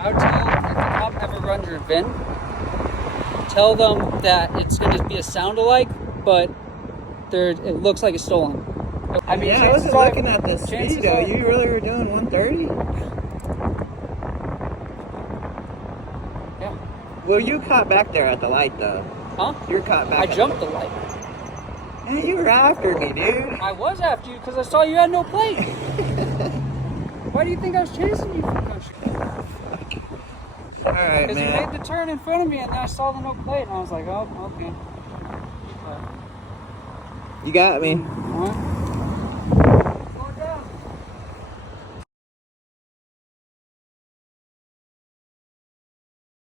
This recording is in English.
I would tell if a cop ever runs your VIN, tell them that it's going to be a sound alike, but it looks like it's stolen. I mean, yeah, I wasn't looking at the speed though. You really were doing 130? Yeah. Well, you caught back there at the light though. Huh? You're caught back. I jumped the light. Man, you were after me, dude. I was after you because I saw you had no plate. Why do you think I was chasing you from country? All right, Because you man. made the turn in front of me and then I saw the no plate and I was like, oh, okay. You got me. What?